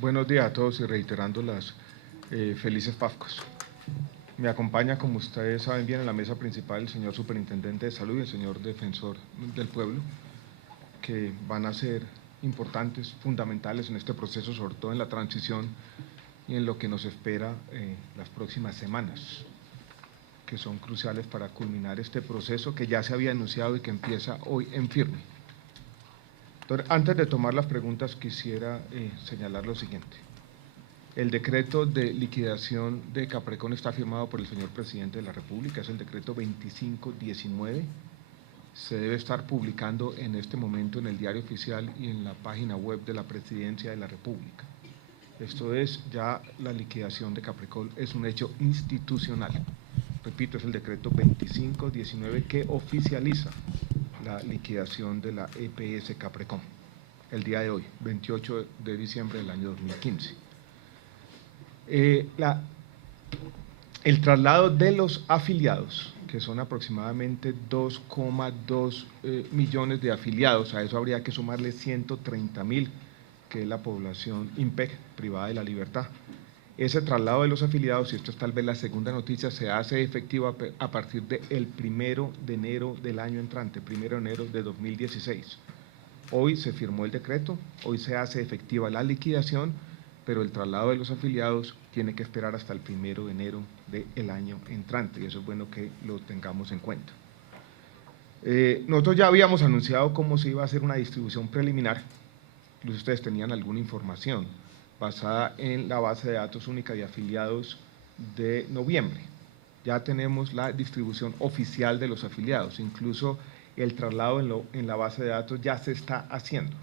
Buenos días a todos y reiterando las felices Pascuas. Me acompaña, como ustedes saben bien, en la mesa principal el señor Superintendente de Salud y el señor Defensor del Pueblo, que van a ser importantes, fundamentales en este proceso, sobre todo en la transición y en lo que nos espera las próximas semanas, que son cruciales para culminar este proceso que ya se había anunciado y que empieza hoy en firme. Entonces, antes de tomar las preguntas, quisiera señalar lo siguiente. El decreto de liquidación de Caprecon está firmado por el señor Presidente de la República, es el decreto 2519. Se debe estar publicando en este momento en el Diario Oficial y en la página web de la Presidencia de la República. Esto es, ya la liquidación de Caprecon es un hecho institucional. Repito, es el decreto 2519 que oficializa la liquidación de la EPS Caprecon el día de hoy, 28 de diciembre del año 2015. El traslado de los afiliados, que son aproximadamente 2,2 millones de afiliados, a eso habría que sumarle 130.000, que es la población IMPEC, privada de la libertad. Ese traslado de los afiliados, y esto es tal vez la segunda noticia, se hace efectivo a partir del 1 de enero del año entrante, 1 de enero de 2016. Hoy se firmó el decreto, hoy se hace efectiva la liquidación, pero el traslado de los afiliados tiene que esperar hasta el 1 de enero del año entrante, y eso es bueno que lo tengamos en cuenta. Nosotros ya habíamos anunciado cómo se iba a hacer una distribución preliminar, incluso ustedes tenían alguna información basada en la base de datos única de afiliados de noviembre. Ya tenemos la distribución oficial de los afiliados, incluso el traslado en la base de datos ya se está haciendo.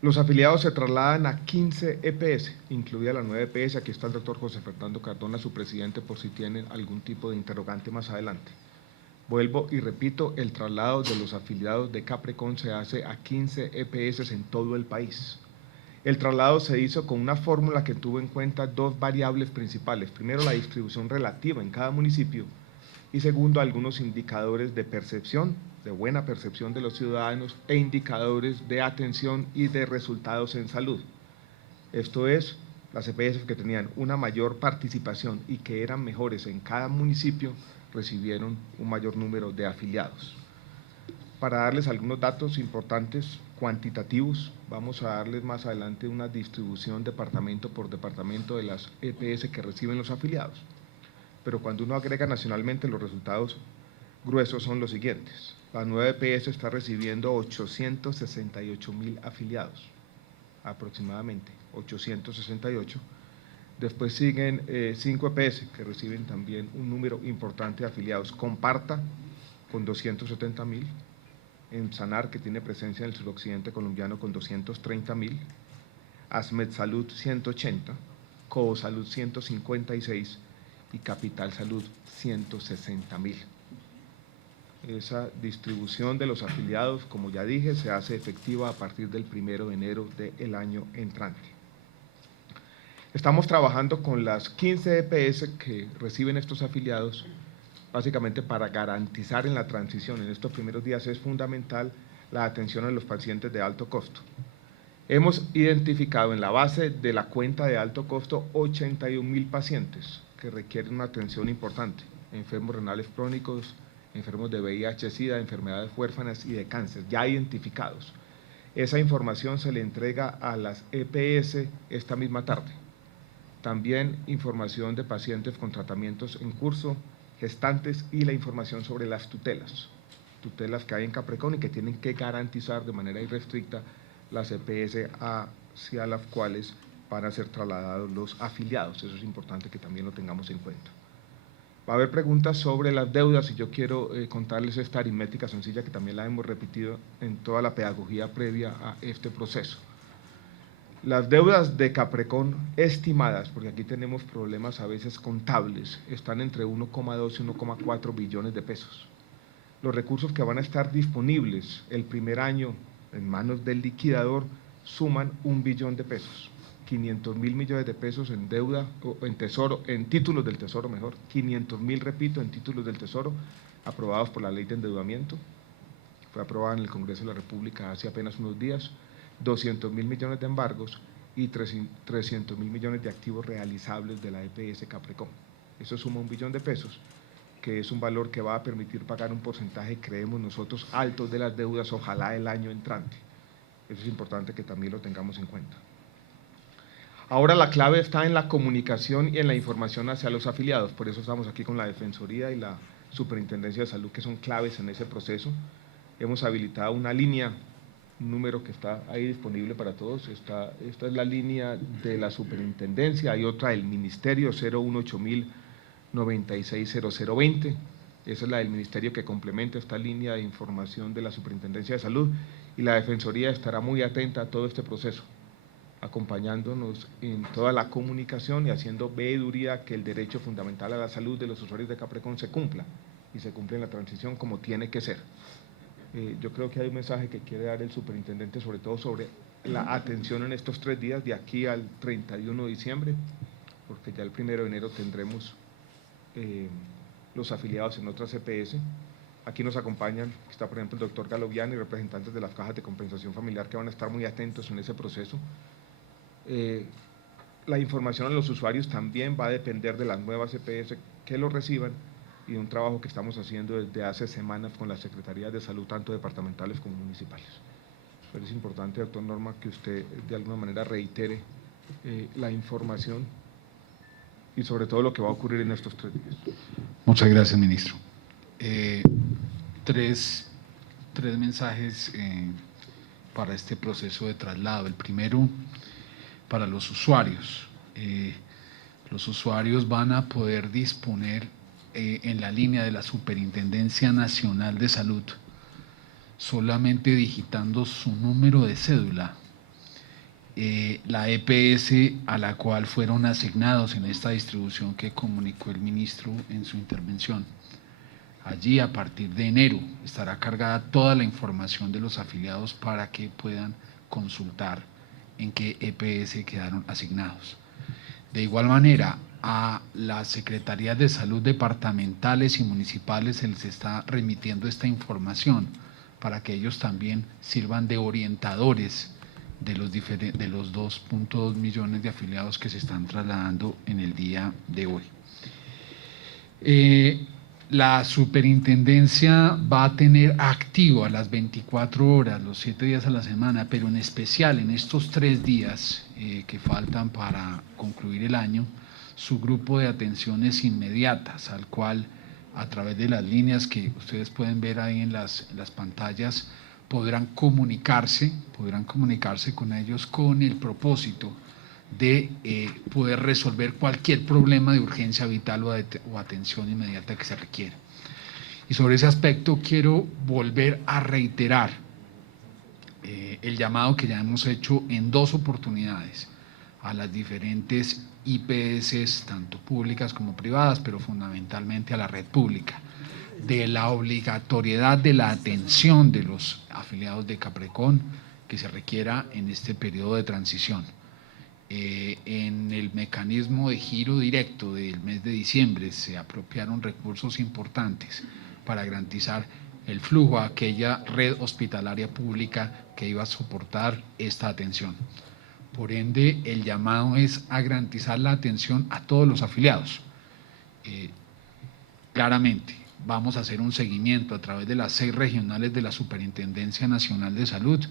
Los afiliados se trasladan a 15 EPS, incluida la nueva EPS. Aquí está el doctor José Fernando Cardona, su presidente, por si tienen algún tipo de interrogante más adelante. Vuelvo y repito, el traslado de los afiliados de Caprecon se hace a 15 EPS en todo el país. El traslado se hizo con una fórmula que tuvo en cuenta dos variables principales. Primero, la distribución relativa en cada municipio y segundo, algunos indicadores de percepción, de buena percepción de los ciudadanos e indicadores de atención y de resultados en salud. Esto es, las EPS que tenían una mayor participación y que eran mejores en cada municipio recibieron un mayor número de afiliados. Para darles algunos datos importantes cuantitativos, vamos a darles más adelante una distribución departamento por departamento de las EPS que reciben los afiliados. Pero cuando uno agrega nacionalmente, los resultados gruesos son los siguientes. La nueva EPS está recibiendo 868.000 afiliados, aproximadamente 868. Después siguen 5 EPS que reciben también un número importante de afiliados. Comparta con 270.000, en Sanar, que tiene presencia en el suroccidente colombiano, con 230.000, Asmed Salud 180, Cobo Salud 156 y Capital Salud 160.000. Esa distribución de los afiliados, como ya dije, se hace efectiva a partir del 1 de enero del año entrante. Estamos trabajando con las 15 EPS que reciben estos afiliados, básicamente para garantizar en la transición. En estos primeros días es fundamental la atención a los pacientes de alto costo. Hemos identificado en la base de la cuenta de alto costo 81.000 pacientes que requieren una atención importante, enfermos renales crónicos, enfermos de VIH-Sida, enfermedades huérfanas y de cáncer, ya identificados. Esa información se le entrega a las EPS esta misma tarde. También información de pacientes con tratamientos en curso, gestantes y la información sobre las tutelas que hay en Caprecon y que tienen que garantizar de manera irrestricta las EPS hacia las cuales van a ser trasladados los afiliados. Eso es importante que también lo tengamos en cuenta. Va a haber preguntas sobre las deudas y yo quiero contarles esta aritmética sencilla que también la hemos repetido en toda la pedagogía previa a este proceso. Las deudas de Caprecon estimadas, porque aquí tenemos problemas a veces contables, están entre 1,2 y 1,4 billones de pesos. Los recursos que van a estar disponibles el primer año en manos del liquidador suman 1 billón de pesos. 500.000 millones de pesos en deuda, o en tesoro, en títulos del tesoro mejor, 500.000, repito, en títulos del tesoro, aprobados por la ley de endeudamiento, fue aprobada en el Congreso de la República hace apenas unos días, 200.000 millones de embargos y 300.000 millones de activos realizables de la EPS Caprecom. Eso suma $1 billón, que es un valor que va a permitir pagar un porcentaje, creemos nosotros, alto de las deudas, ojalá el año entrante. Eso es importante que también lo tengamos en cuenta. Ahora la clave está en la comunicación y en la información hacia los afiliados, por eso estamos aquí con la Defensoría y la Superintendencia de Salud, que son claves en ese proceso. Hemos habilitado una línea, un número que está ahí disponible para todos. Esta es la línea de la Superintendencia, hay otra del Ministerio, 018-096-0020. Esa es la del Ministerio que complementa esta línea de información de la Superintendencia de Salud, y la Defensoría estará muy atenta a todo este proceso, acompañándonos en toda la comunicación y haciendo veeduría que el derecho fundamental a la salud de los usuarios de Caprecom se cumpla, y se cumple en la transición como tiene que ser. Yo creo que hay un mensaje que quiere dar el superintendente, sobre todo sobre la atención en estos 3 días, de aquí al 31 de diciembre, porque ya el 1 de enero tendremos los afiliados en otras EPS. Aquí nos acompañan, está por ejemplo el doctor Galoviani y representantes de las cajas de compensación familiar, que van a estar muy atentos en ese proceso. La información a los usuarios también va a depender de las nuevas EPS que lo reciban, y de un trabajo que estamos haciendo desde hace semanas con las secretarías de salud, tanto departamentales como municipales. Pero es importante, doctor Norma, que usted de alguna manera reitere la información y sobre todo lo que va a ocurrir en estos 3 días. Muchas gracias, ministro. Tres mensajes para este proceso de traslado. El primero, para los usuarios. Los usuarios van a poder disponer en la línea de la Superintendencia Nacional de Salud, solamente digitando su número de cédula, la EPS a la cual fueron asignados en esta distribución que comunicó el ministro en su intervención. Allí, a partir de enero, estará cargada toda la información de los afiliados para que puedan consultar en qué EPS quedaron asignados. De igual manera, a las secretarías de salud departamentales y municipales se les está remitiendo esta información para que ellos también sirvan de orientadores de los 2.2 millones de afiliados que se están trasladando en el día de hoy. La superintendencia va a tener activo a las 24 horas, los 7 días a la semana, pero en especial en estos 3 días que faltan para concluir el año, su grupo de atenciones inmediatas, al cual a través de las líneas que ustedes pueden ver ahí en las pantallas, podrán comunicarse con ellos con el propósito de poder resolver cualquier problema de urgencia vital o atención inmediata que se requiera. Y sobre ese aspecto quiero volver a reiterar el llamado que ya hemos hecho en 2 oportunidades a las diferentes IPS, tanto públicas como privadas, pero fundamentalmente a la red pública, de la obligatoriedad de la atención de los afiliados de Caprecom que se requiera en este periodo de transición. En el mecanismo de giro directo del mes de diciembre se apropiaron recursos importantes para garantizar el flujo a aquella red hospitalaria pública que iba a soportar esta atención. Por ende, el llamado es a garantizar la atención a todos los afiliados. Claramente, vamos a hacer un seguimiento a través de las 6 regionales de la Superintendencia Nacional de Salud,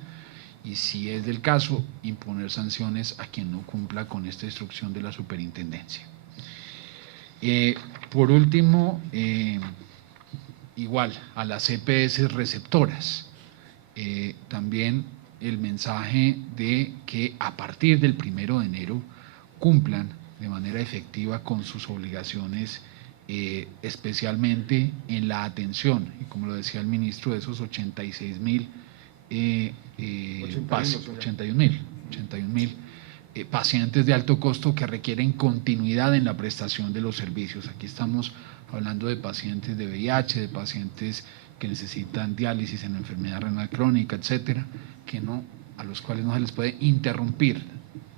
y si es del caso, imponer sanciones a quien no cumpla con esta instrucción de la superintendencia. Por último, igual a las EPS receptoras, también el mensaje de que a partir del 1 de enero cumplan de manera efectiva con sus obligaciones, especialmente en la atención, y como lo decía el ministro, de esos 81.000 pacientes de alto costo que requieren continuidad en la prestación de los servicios. Aquí estamos hablando de pacientes de VIH, de pacientes que necesitan diálisis en enfermedad renal crónica, etcétera, a los cuales no se les puede interrumpir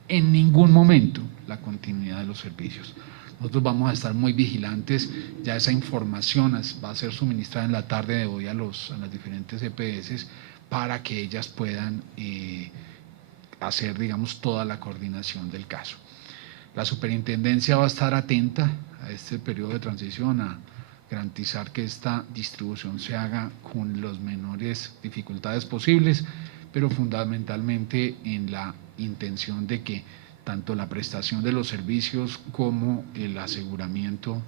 en ningún momento la continuidad de los servicios. Nosotros vamos a estar muy vigilantes, ya esa información va a ser suministrada en la tarde de hoy a las diferentes EPS para que ellas puedan hacer, digamos, toda la coordinación del caso. La superintendencia va a estar atenta a este periodo de transición, a garantizar que esta distribución se haga con las menores dificultades posibles, pero fundamentalmente en la intención de que tanto la prestación de los servicios como el aseguramiento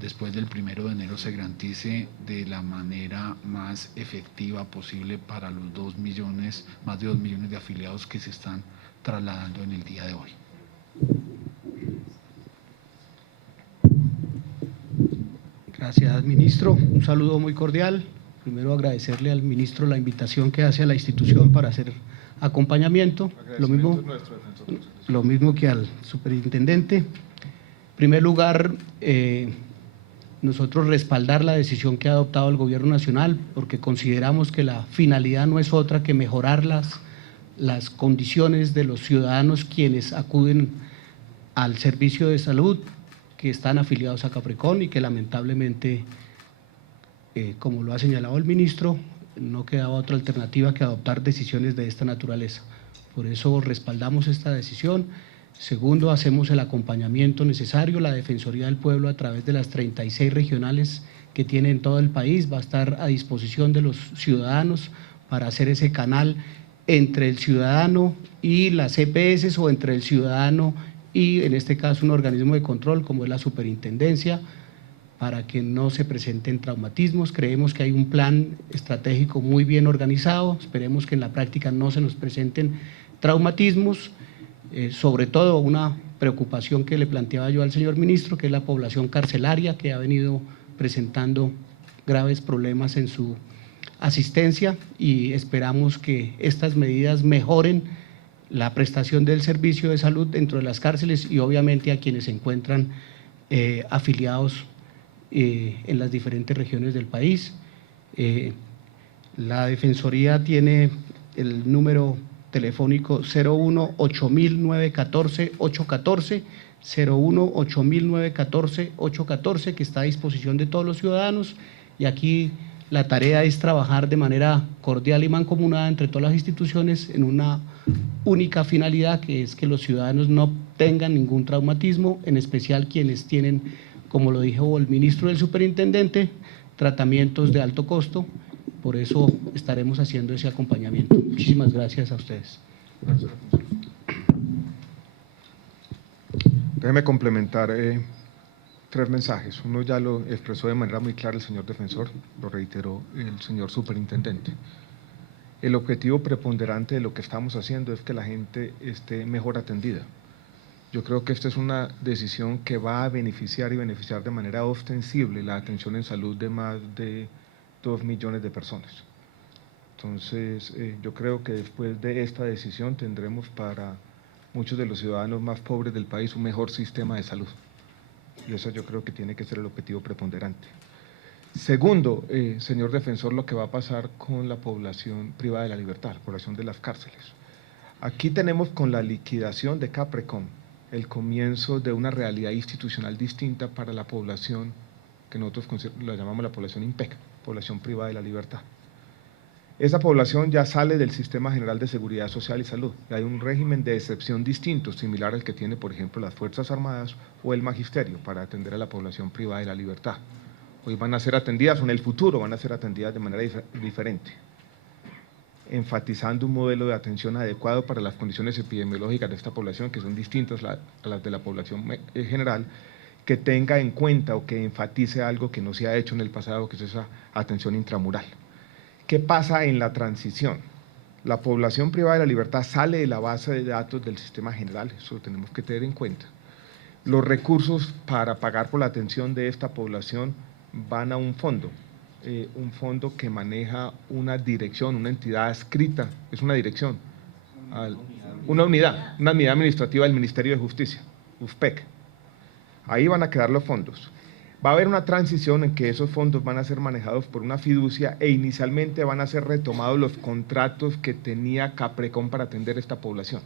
después del 1 de enero se garantice de la manera más efectiva posible para los más de 2 millones de afiliados que se están trasladando en el día de hoy. Gracias, ministro. Un saludo muy cordial. Primero agradecerle al ministro la invitación que hace a la institución para hacer acompañamiento. Lo mismo que al superintendente. En primer lugar, nosotros respaldar la decisión que ha adoptado el Gobierno Nacional, porque consideramos que la finalidad no es otra que mejorar las condiciones de los ciudadanos quienes acuden al servicio de salud, que están afiliados a Caprecon y que lamentablemente, como lo ha señalado el ministro, no quedaba otra alternativa que adoptar decisiones de esta naturaleza. Por eso respaldamos esta decisión. Segundo, hacemos el acompañamiento necesario. La Defensoría del Pueblo, a través de las 36 regionales que tiene en todo el país, va a estar a disposición de los ciudadanos para hacer ese canal entre el ciudadano y las EPS, o entre el ciudadano y, en este caso, un organismo de control como es la superintendencia, para que no se presenten traumatismos. Creemos que hay un plan estratégico muy bien organizado, esperemos que en la práctica no se nos presenten traumatismos, sobre todo una preocupación que le planteaba yo al señor ministro, que es la población carcelaria, que ha venido presentando graves problemas en su asistencia, y esperamos que estas medidas mejoren la prestación del servicio de salud dentro de las cárceles y obviamente a quienes se encuentran afiliados en las diferentes regiones del país. La Defensoría tiene el número telefónico 01-8914-814, 01-8914-814, que está a disposición de todos los ciudadanos, y aquí la tarea es trabajar de manera cordial y mancomunada entre todas las instituciones en una única finalidad, que es que los ciudadanos no tengan ningún traumatismo, en especial quienes tienen, como lo dijo el ministro del superintendente, tratamientos de alto costo. Por eso estaremos haciendo ese acompañamiento. Muchísimas gracias a ustedes. Gracias. Déjeme complementar 3 mensajes. Uno ya lo expresó de manera muy clara el señor defensor, lo reiteró el señor superintendente. El objetivo preponderante de lo que estamos haciendo es que la gente esté mejor atendida. Yo creo que esta es una decisión que va a beneficiar de manera ostensible la atención en salud de más de 2 millones de personas. Entonces, yo creo que después de esta decisión tendremos para muchos de los ciudadanos más pobres del país un mejor sistema de salud. Y eso yo creo que tiene que ser el objetivo preponderante. Segundo, señor defensor, lo que va a pasar con la población privada de la libertad, la población de las cárceles. Aquí tenemos, con la liquidación de Caprecon, el comienzo de una realidad institucional distinta para la población que nosotros la llamamos la población IMPEC, población privada de la libertad. Esa población ya sale del Sistema General de Seguridad Social y Salud. Hay un régimen de excepción distinto, similar al que tiene, por ejemplo, las Fuerzas Armadas o el Magisterio, para atender a la población privada de la libertad. Hoy van a ser atendidas, o en el futuro van a ser atendidas de manera diferente, enfatizando un modelo de atención adecuado para las condiciones epidemiológicas de esta población, que son distintas a las de la población general, que tenga en cuenta o que enfatice algo que no se ha hecho en el pasado, que es esa atención intramural. ¿Qué pasa en la transición? La población privada de la libertad sale de la base de datos del sistema general, eso lo tenemos que tener en cuenta. Los recursos para pagar por la atención de esta población van a un fondo que maneja una dirección, una entidad adscrita, es una dirección, una unidad administrativa del Ministerio de Justicia, UFPEC. Ahí van a quedar los fondos. Va a haber una transición en que esos fondos van a ser manejados por una fiducia e inicialmente van a ser retomados los contratos que tenía Caprecon para atender esta población,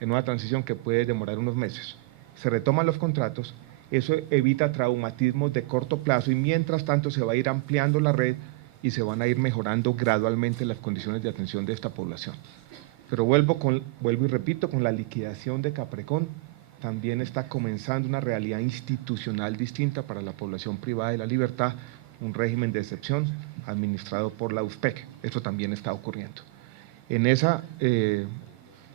en una transición que puede demorar unos meses. Se retoman los contratos, eso evita traumatismos de corto plazo y mientras tanto se va a ir ampliando la red y se van a ir mejorando gradualmente las condiciones de atención de esta población. Pero vuelvo y repito, con la liquidación de Caprecon también está comenzando una realidad institucional distinta para la población privada de la libertad, un régimen de excepción administrado por la USPEC. Eso también está ocurriendo. En ese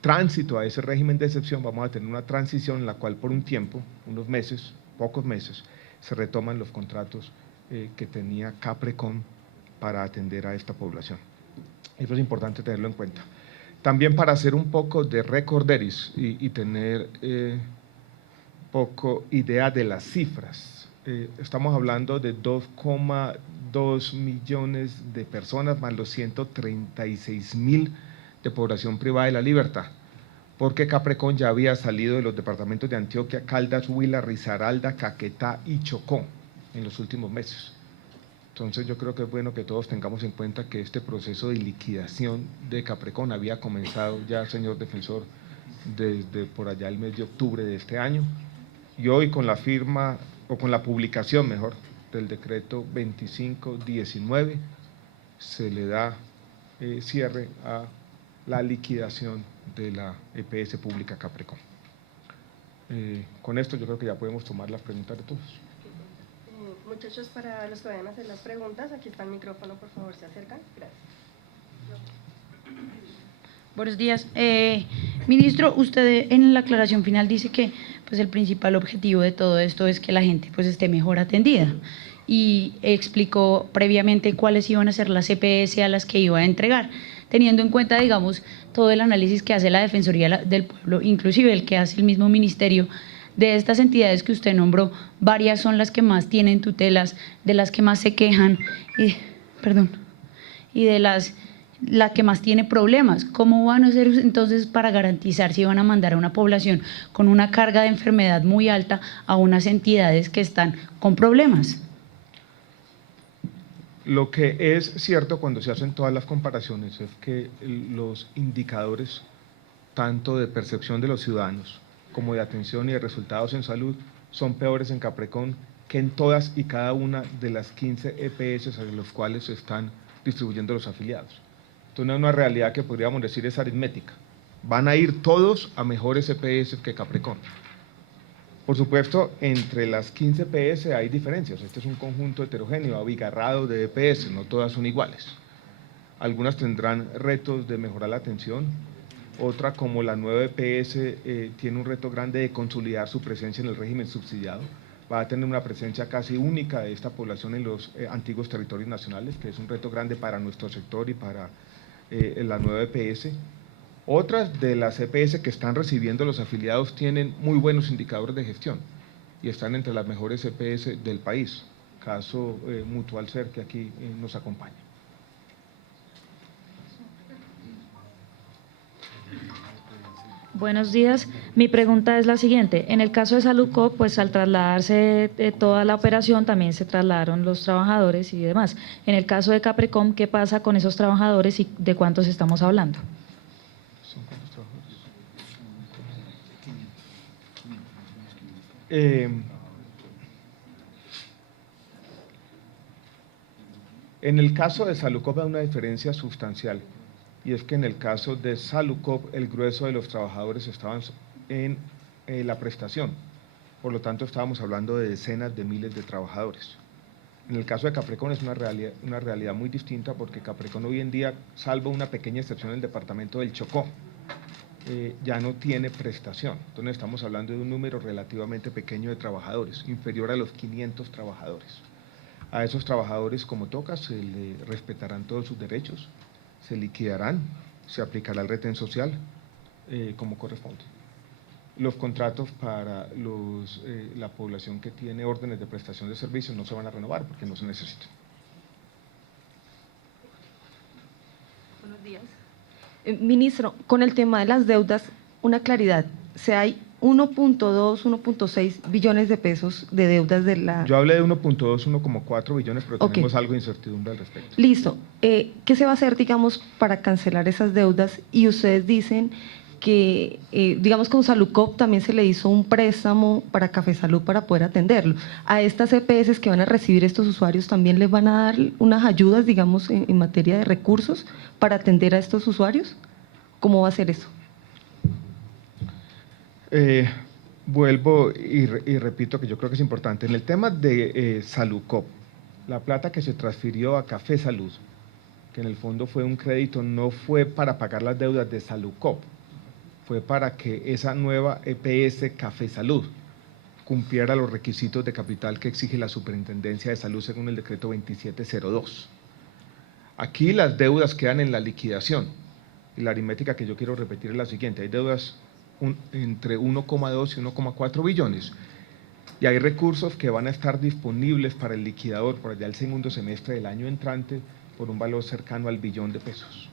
tránsito a ese régimen de excepción vamos a tener una transición en la cual por un tiempo, unos meses, pocos meses, se retoman los contratos que tenía Caprecon para atender a esta población. Eso es importante tenerlo en cuenta. También para hacer un poco de recorderis y tener poco idea de las cifras. Estamos hablando de 2,2 millones de personas más los 136.000 de población privada de la libertad, porque Caprecon ya había salido de los departamentos de Antioquia, Caldas, Huila, Risaralda, Caquetá y Chocó en los últimos meses. Entonces yo creo que es bueno que todos tengamos en cuenta que este proceso de liquidación de Caprecon había comenzado ya, señor defensor, desde por allá el mes de octubre de este año, y hoy con la firma, o con la publicación mejor, del decreto 2519, se le da cierre a la liquidación de la EPS pública Caprecon. Con esto yo creo que ya podemos tomar las preguntas de todos. Muchachos, para los que vayan a hacer las preguntas, aquí está el micrófono, por favor, se acercan. Gracias. Buenos días. Ministro, usted en la aclaración final dice que pues, el principal objetivo de todo esto es que la gente pues, esté mejor atendida y explicó previamente cuáles iban a ser las EPS a las que iba a entregar, teniendo en cuenta, digamos, todo el análisis que hace la Defensoría del Pueblo, inclusive el que hace el mismo Ministerio. De estas entidades que usted nombró, varias son las que más tienen tutelas, de las que más se quejan, y de la que más tiene problemas. ¿Cómo van a hacer entonces para garantizar si van a mandar a una población con una carga de enfermedad muy alta a unas entidades que están con problemas? Lo que es cierto cuando se hacen todas las comparaciones es que los indicadores, tanto de percepción de los ciudadanos, como de atención y de resultados en salud, son peores en Caprecon que en todas y cada una de las 15 EPS a los cuales se están distribuyendo los afiliados. Entonces, es una realidad que podríamos decir es aritmética. Van a ir todos a mejores EPS que Caprecon. Por supuesto, entre las 15 EPS hay diferencias. Este es un conjunto heterogéneo, abigarrado de EPS, no todas son iguales. Algunas tendrán retos de mejorar la atención. Otra, como la nueva EPS, tiene un reto grande de consolidar su presencia en el régimen subsidiado. Va a tener una presencia casi única de esta población en los antiguos territorios nacionales, que es un reto grande para nuestro sector y para la nueva EPS. Otras de las EPS que están recibiendo los afiliados tienen muy buenos indicadores de gestión y están entre las mejores EPS del país. Caso Mutual Ser, que aquí nos acompaña. Buenos días. Mi pregunta es la siguiente. En el caso de Salucop, pues al trasladarse toda la operación también se trasladaron los trabajadores y demás. En el caso de Caprecon, ¿qué pasa con esos trabajadores y de cuántos estamos hablando? En el caso de Salucop hay una diferencia sustancial. Y es que en el caso de Salucop el grueso de los trabajadores estaban en la prestación, por lo tanto estábamos hablando de decenas de miles de trabajadores. En el caso de Caprecon es una realidad muy distinta porque Caprecon hoy en día, salvo una pequeña excepción en el departamento del Chocó, ya no tiene prestación. Entonces estamos hablando de un número relativamente pequeño de trabajadores, inferior a los 500 trabajadores. A esos trabajadores, como toca, se le respetarán todos sus derechos, se liquidarán, se aplicará el retén social como corresponde. Los contratos para la población que tiene órdenes de prestación de servicios no se van a renovar porque no se necesitan. Buenos días. Ministro, con el tema de las deudas, una claridad. Hay 1.2, 1.6 billones de pesos de deudas de la… Yo hablé de 1.2, 1.4 billones, pero tenemos algo de incertidumbre al respecto. Listo. ¿Qué se va a hacer, digamos, para cancelar esas deudas? Y ustedes dicen que, digamos, con Salucop también se le hizo un préstamo para Café Salud para poder atenderlo. ¿A estas EPS que van a recibir estos usuarios también les van a dar unas ayudas, digamos, en materia de recursos para atender a estos usuarios? ¿Cómo va a ser eso? Vuelvo y repito que yo creo que es importante. En el tema de Salucop, la plata que se transfirió a Café Salud, que en el fondo fue un crédito, no fue para pagar las deudas de Salucop, fue para que esa nueva EPS Café Salud cumpliera los requisitos de capital que exige la Superintendencia de Salud según el decreto 2702. Aquí las deudas quedan en la liquidación, y la aritmética que yo quiero repetir es la siguiente: hay deudas entre 1,2 y 1,4 billones, y hay recursos que van a estar disponibles para el liquidador por allá el segundo semestre del año entrante por un valor cercano al billón de pesos.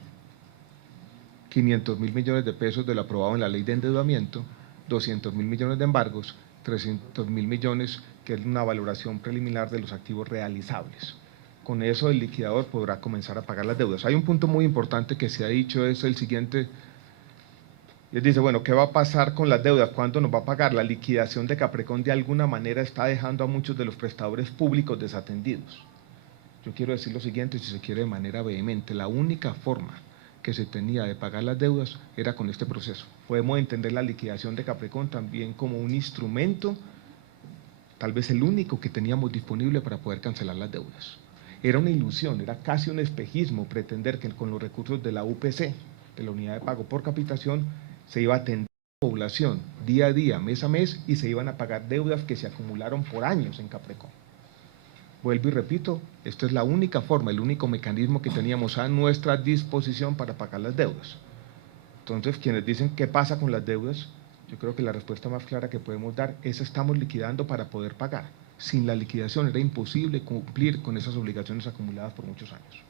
500.000 millones de pesos de lo aprobado en la ley de endeudamiento, 200.000 millones de embargos, 300.000 millones que es una valoración preliminar de los activos realizables. Con eso el liquidador podrá comenzar a pagar las deudas. Hay un punto muy importante que se ha dicho, es el siguiente. Les dice, bueno, ¿qué va a pasar con las deudas? ¿Cuándo nos va a pagar? La liquidación de Caprecon de alguna manera está dejando a muchos de los prestadores públicos desatendidos. Yo quiero decir lo siguiente, si se quiere de manera vehemente: la única forma que se tenía de pagar las deudas era con este proceso. Podemos entender la liquidación de Caprecon también como un instrumento, tal vez el único que teníamos disponible para poder cancelar las deudas. Era una ilusión, era casi un espejismo pretender que con los recursos de la UPC, de la unidad de pago por capitación, se iba a atender a la población día a día, mes a mes, y se iban a pagar deudas que se acumularon por años en Caprecon. Vuelvo y repito, esta es la única forma, el único mecanismo que teníamos a nuestra disposición para pagar las deudas. Entonces, quienes dicen ¿qué pasa con las deudas? Yo creo que la respuesta más clara que podemos dar es: estamos liquidando para poder pagar. Sin la liquidación era imposible cumplir con esas obligaciones acumuladas por muchos años.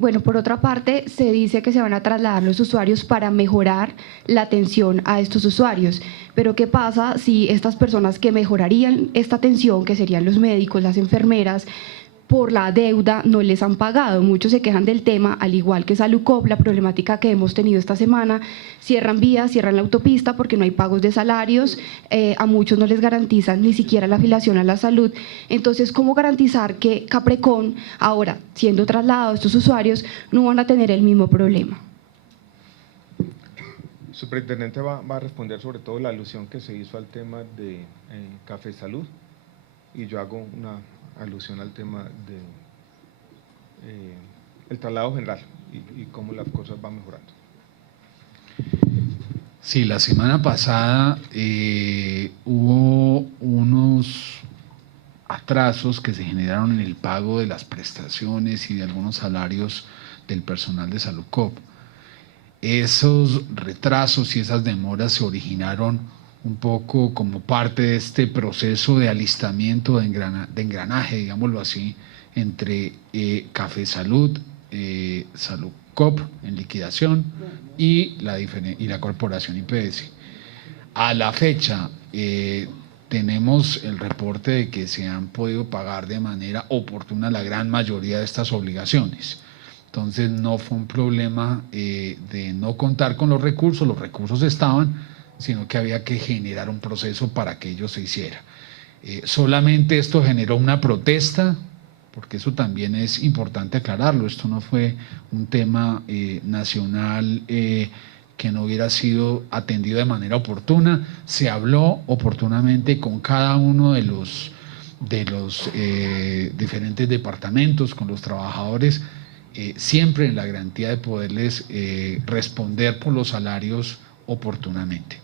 Bueno, por otra parte, se dice que se van a trasladar los usuarios para mejorar la atención a estos usuarios. Pero ¿qué pasa si estas personas que mejorarían esta atención, que serían los médicos, las enfermeras, por la deuda no les han pagado? Muchos se quejan del tema, al igual que Salucop, la problemática que hemos tenido esta semana: cierran vías, cierran la autopista porque no hay pagos de salarios, a muchos no les garantizan ni siquiera la afiliación a la salud. Entonces, ¿cómo garantizar que Caprecon, ahora siendo trasladados estos usuarios, no van a tener el mismo problema? El superintendente va a responder sobre todo la alusión que se hizo al tema de Café Salud, y yo hago una alusión al tema de el traslado general y cómo las cosas van mejorando. Sí, la semana pasada hubo unos atrasos que se generaron en el pago de las prestaciones y de algunos salarios del personal de Salucop. Esos retrasos y esas demoras se originaron un poco como parte de este proceso de alistamiento, de engranaje, digámoslo así, entre Café Salud, Salucop en liquidación y la corporación IPS. A la fecha tenemos el reporte de que se han podido pagar de manera oportuna la gran mayoría de estas obligaciones. Entonces no fue un problema de no contar con los recursos estaban, sino que había que generar un proceso para que ello se hiciera. Solamente esto generó una protesta, porque eso también es importante aclararlo. Esto no fue un tema nacional que no hubiera sido atendido de manera oportuna. Se habló oportunamente con cada uno de los diferentes departamentos, con los trabajadores, siempre en la garantía de poderles responder por los salarios oportunamente.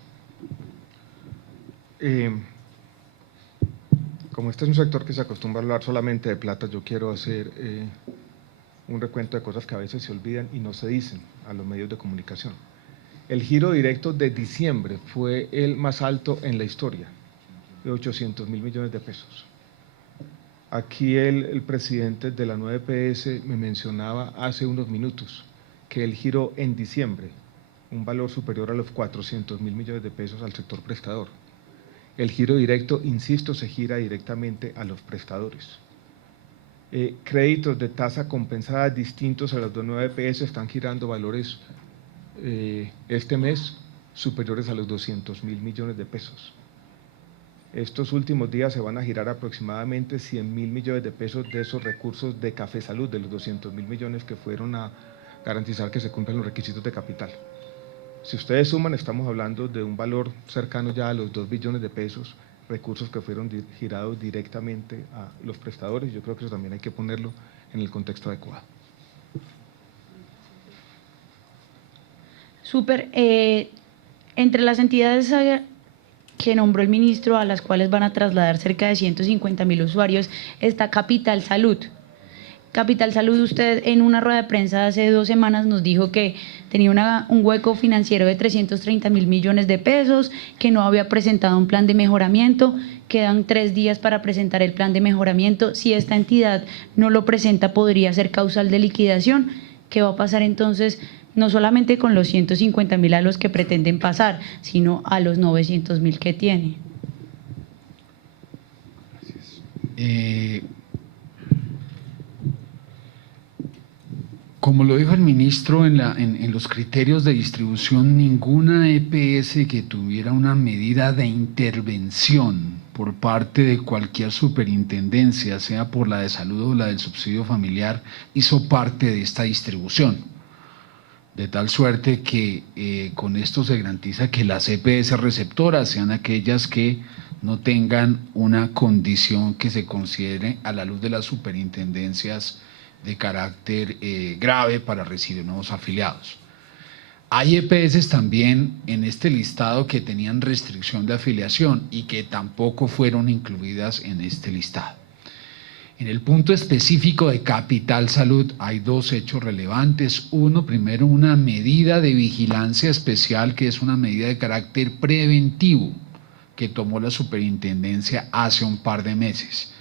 Como este es un sector que se acostumbra a hablar solamente de plata, yo quiero hacer un recuento de cosas que a veces se olvidan y no se dicen a los medios de comunicación. El giro directo de diciembre fue el más alto en la historia, de 800.000 millones de pesos. Aquí el presidente de la nueva EPS me mencionaba hace unos minutos que él giró en diciembre un valor superior a los 400.000 millones de pesos al sector prestador. El giro directo, insisto, se gira directamente a los prestadores. Créditos de tasa compensada distintos a los de nueva EPS están girando valores este mes superiores a los 200.000 millones de pesos. Estos últimos días se van a girar aproximadamente 100.000 millones de pesos de esos recursos de Café Salud, de los 200.000 millones que fueron a garantizar que se cumplan los requisitos de capital. Si ustedes suman, estamos hablando de un valor cercano ya a los 2 billones de pesos, recursos que fueron girados directamente a los prestadores. Yo creo que eso también hay que ponerlo en el contexto adecuado. Súper. Entre las entidades que nombró el ministro, a las cuales van a trasladar cerca de 150.000 usuarios, está Capital Salud. Capital Salud, usted en una rueda de prensa hace 2 semanas nos dijo que tenía un hueco financiero de 330.000 millones de pesos, que no había presentado un plan de mejoramiento, quedan 3 días para presentar el plan de mejoramiento. Si esta entidad no lo presenta, podría ser causal de liquidación. ¿Qué va a pasar entonces, no solamente con los 150.000 a los que pretenden pasar, sino a los 900.000 que tiene? Como lo dijo el ministro, en los criterios de distribución, ninguna EPS que tuviera una medida de intervención por parte de cualquier superintendencia, sea por la de salud o la del subsidio familiar, hizo parte de esta distribución. De tal suerte que con esto se garantiza que las EPS receptoras sean aquellas que no tengan una condición que se considere a la luz de las superintendencias de carácter grave para recibir nuevos afiliados. Hay EPS también en este listado que tenían restricción de afiliación y que tampoco fueron incluidas en este listado. En el punto específico de Capital Salud hay 2 hechos relevantes. Uno, primero, una medida de vigilancia especial, que es una medida de carácter preventivo que tomó la superintendencia hace un par de meses.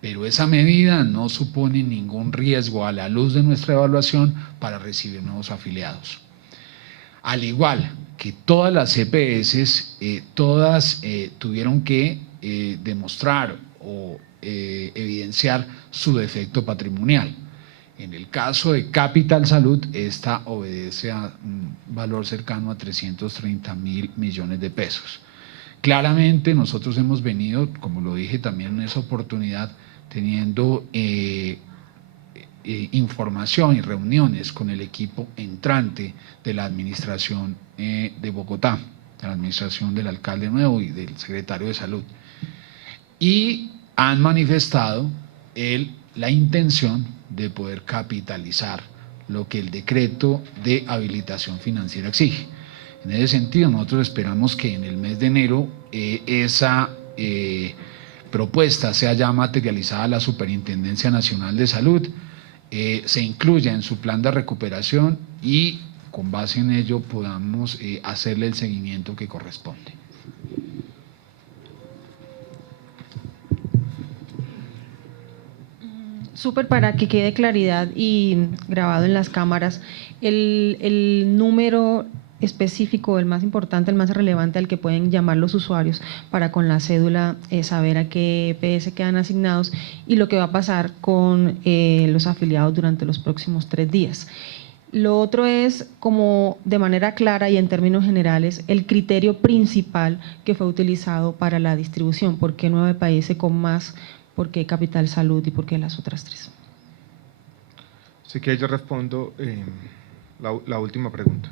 Pero esa medida no supone ningún riesgo a la luz de nuestra evaluación para recibir nuevos afiliados. Al igual que todas las EPS, todas tuvieron que demostrar o evidenciar su defecto patrimonial. En el caso de Capital Salud, esta obedece a un valor cercano a 330.000 millones de pesos. Claramente nosotros hemos venido, como lo dije también en esa oportunidad, teniendo información y reuniones con el equipo entrante de la administración de Bogotá, de la administración del alcalde nuevo y del secretario de Salud. Y han manifestado la intención de poder capitalizar lo que el decreto de habilitación financiera exige. En ese sentido, nosotros esperamos que en el mes de enero esa propuesta sea ya materializada a la Superintendencia Nacional de Salud, se incluya en su plan de recuperación y con base en ello podamos hacerle el seguimiento que corresponde. Súper, para que quede claridad y grabado en las cámaras, el número específico, el más importante, el más relevante al que pueden llamar los usuarios para con la cédula saber a qué EPS quedan asignados y lo que va a pasar con los afiliados durante los próximos 3 días. Lo otro es, como de manera clara y en términos generales, el criterio principal que fue utilizado para la distribución. ¿Por qué 9 EPS con más? ¿Por qué Capital Salud y por qué las otras 3? Así que yo respondo la última pregunta.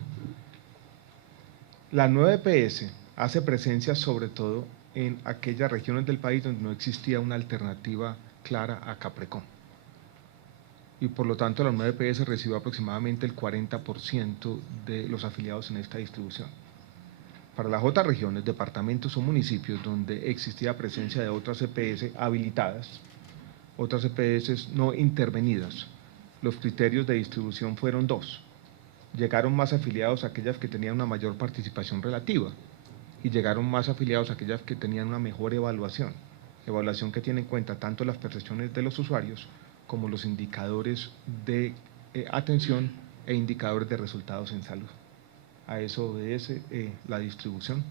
La 9 EPS hace presencia sobre todo en aquellas regiones del país donde no existía una alternativa clara a Caprecom. Y por lo tanto la 9 EPS recibió aproximadamente el 40% de los afiliados en esta distribución. Para las otras regiones, departamentos o municipios donde existía presencia de otras EPS habilitadas, otras EPS no intervenidas, los criterios de distribución fueron 2. Llegaron más afiliados a aquellas que tenían una mayor participación relativa y llegaron más afiliados a aquellas que tenían una mejor evaluación que tiene en cuenta tanto las percepciones de los usuarios como los indicadores de atención e indicadores de resultados en salud. A eso obedece la distribución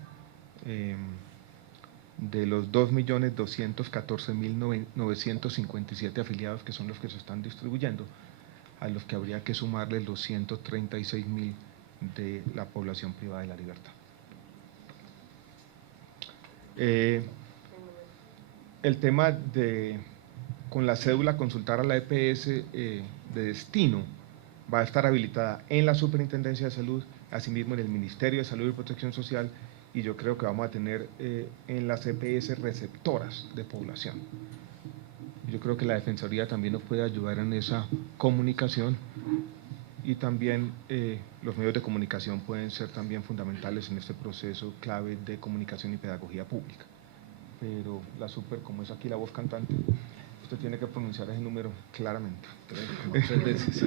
de los 2.214.957 afiliados que son los que se están distribuyendo, a los que habría que sumarle los 136.000 de la población privada de la libertad. el tema de con la cédula consultar a la EPS de destino va a estar habilitada en la Superintendencia de Salud, asimismo en el Ministerio de Salud y Protección Social, y yo creo que vamos a tener en las EPS receptoras de población. Yo creo que la Defensoría también nos puede ayudar en esa comunicación, y también los medios de comunicación pueden ser también fundamentales en este proceso clave de comunicación y pedagogía pública. Pero la super, como es aquí la voz cantante, usted tiene que pronunciar ese número claramente. 3 veces.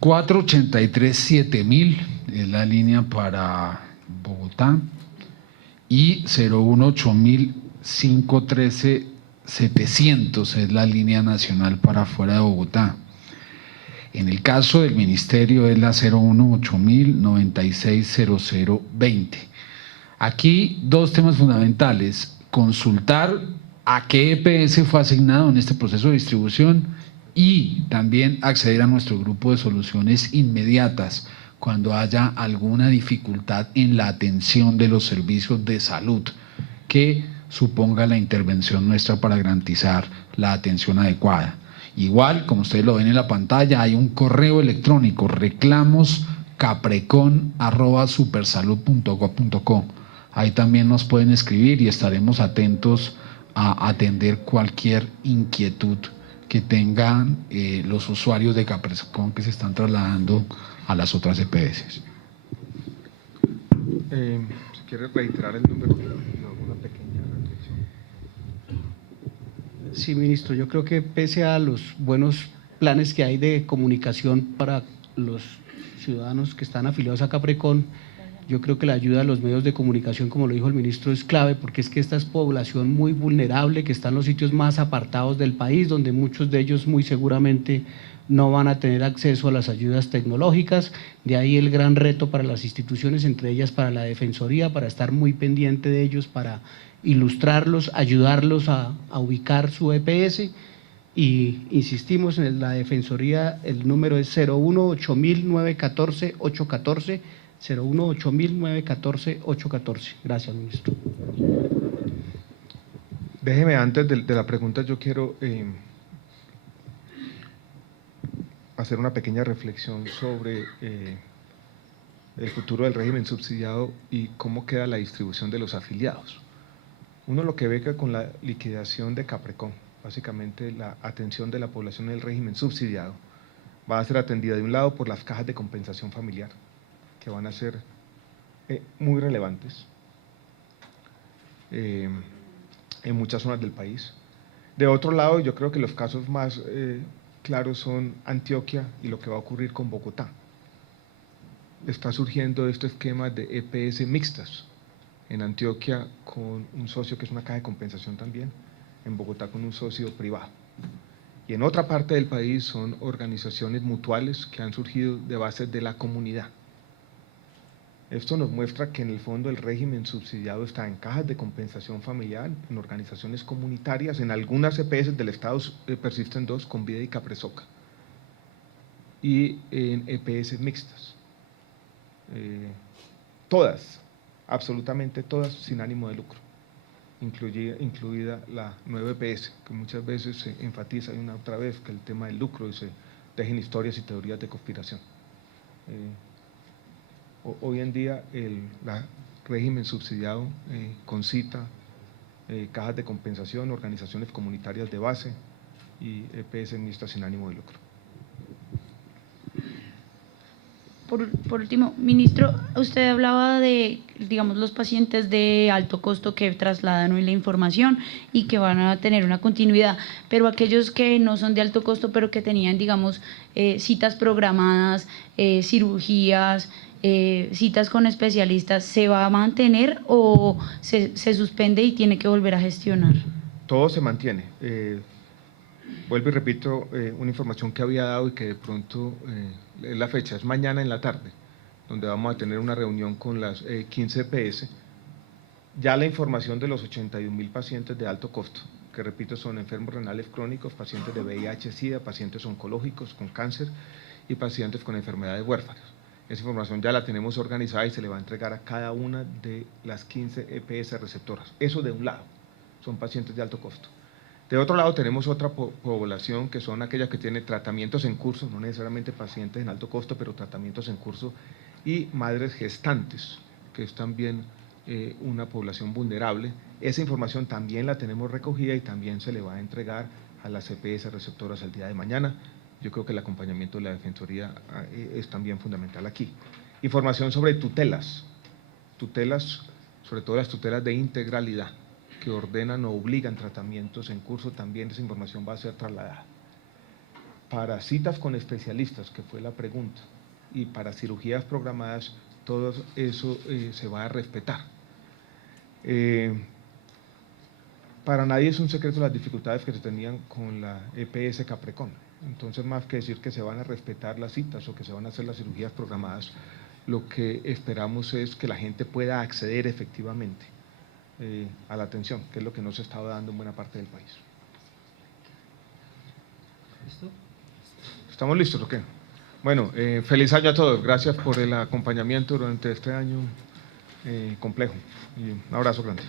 483-7000 es la línea para Bogotá, y 018-513-700 es la línea nacional para fuera de Bogotá. En el caso del ministerio es la 018-096-0020. Aquí dos temas fundamentales: consultar a qué EPS fue asignado en este proceso de distribución, y también acceder a nuestro grupo de soluciones inmediatas cuando haya alguna dificultad en la atención de los servicios de salud que suponga la intervención nuestra para garantizar la atención adecuada. Igual, como ustedes lo ven en la pantalla, hay un correo electrónico: reclamos@supersalud.gov.co. Ahí también nos pueden escribir y estaremos atentos a atender cualquier inquietud que tengan los usuarios de Caprecom que se están trasladando a las otras EPS. Si quiere reiterar el número, una pequeña reflexión. Sí, ministro, yo creo que pese a los buenos planes que hay de comunicación para los ciudadanos que están afiliados a Caprecom, yo creo que la ayuda de los medios de comunicación, como lo dijo el ministro, es clave, porque es que esta es población muy vulnerable, que está en los sitios más apartados del país, donde muchos de ellos muy seguramente no van a tener acceso a las ayudas tecnológicas. De ahí el gran reto para las instituciones, entre ellas para la Defensoría, para estar muy pendiente de ellos, para ilustrarlos, ayudarlos a ubicar su EPS. Y insistimos en la Defensoría, el número es 018-914-814, 018-914-814. Gracias, ministro. Déjeme, antes de la pregunta, yo quiero hacer una pequeña reflexión sobre el futuro del régimen subsidiado y cómo queda la distribución de los afiliados. Uno lo que ve que con la liquidación de Caprecom, básicamente la atención de la población del régimen subsidiado va a ser atendida de un lado por las cajas de compensación familiar, que van a ser muy relevantes en muchas zonas del país. De otro lado, yo creo que los casos más claros son Antioquia y lo que va a ocurrir con Bogotá. Está surgiendo este esquema de EPS mixtas, en Antioquia con un socio que es una caja de compensación también, en Bogotá con un socio privado. Y en otra parte del país son organizaciones mutuales que han surgido de base de la comunidad. Esto nos muestra que en el fondo el régimen subsidiado está en cajas de compensación familiar, en organizaciones comunitarias, en algunas EPS del Estado persisten dos, Convida y Capresoca, y en EPS mixtas. Todas, absolutamente todas, sin ánimo de lucro, incluida la nueva EPS, que muchas veces se enfatiza una otra vez que el tema del lucro y se dejen historias y teorías de conspiración. Hoy en día el régimen subsidiado concita cajas de compensación, organizaciones comunitarias de base y EPS mixtas sin ánimo de lucro. Por último, ministro, usted hablaba de, digamos, los pacientes de alto costo que trasladan hoy la información y que van a tener una continuidad, pero aquellos que no son de alto costo, pero que tenían, digamos, citas programadas, cirugías, citas con especialistas, ¿se va a mantener o se suspende y tiene que volver a gestionar? Todo se mantiene. Vuelvo y repito una información que había dado y que de pronto la fecha es mañana en la tarde, donde vamos a tener una reunión con las 15 EPS. Ya la información de los 81.000 pacientes de alto costo, que repito son enfermos renales crónicos, pacientes de VIH-Sida, pacientes oncológicos con cáncer y pacientes con enfermedades huérfanas. Esa información ya la tenemos organizada y se le va a entregar a cada una de las 15 EPS receptoras. Eso de un lado. son pacientes de alto costo. De otro lado tenemos otra población que son aquellas que tienen tratamientos en curso, no necesariamente pacientes en alto costo, pero tratamientos en curso, y madres gestantes, que es también una población vulnerable. Esa información también la tenemos recogida y también se le va a entregar a las EPS receptoras el día de mañana. Yo creo que el acompañamiento de la Defensoría es también fundamental aquí. Información sobre tutelas, sobre todo las tutelas de integralidad, que ordenan o obligan tratamientos en curso, también esa información va a ser trasladada. Para citas con especialistas, que fue la pregunta, y para cirugías programadas, todo eso se va a respetar. Para nadie es un secreto las dificultades que se tenían con la EPS Caprecom. Entonces, más que decir que se van a respetar las citas o que se van a hacer las cirugías programadas, lo que esperamos es que la gente pueda acceder efectivamente a la atención, que es lo que no se estaba dando en buena parte del país. ¿Listo? ¿Estamos listos o qué? Bueno, feliz año a todos. Gracias por el acompañamiento durante este año complejo. Y un abrazo grande.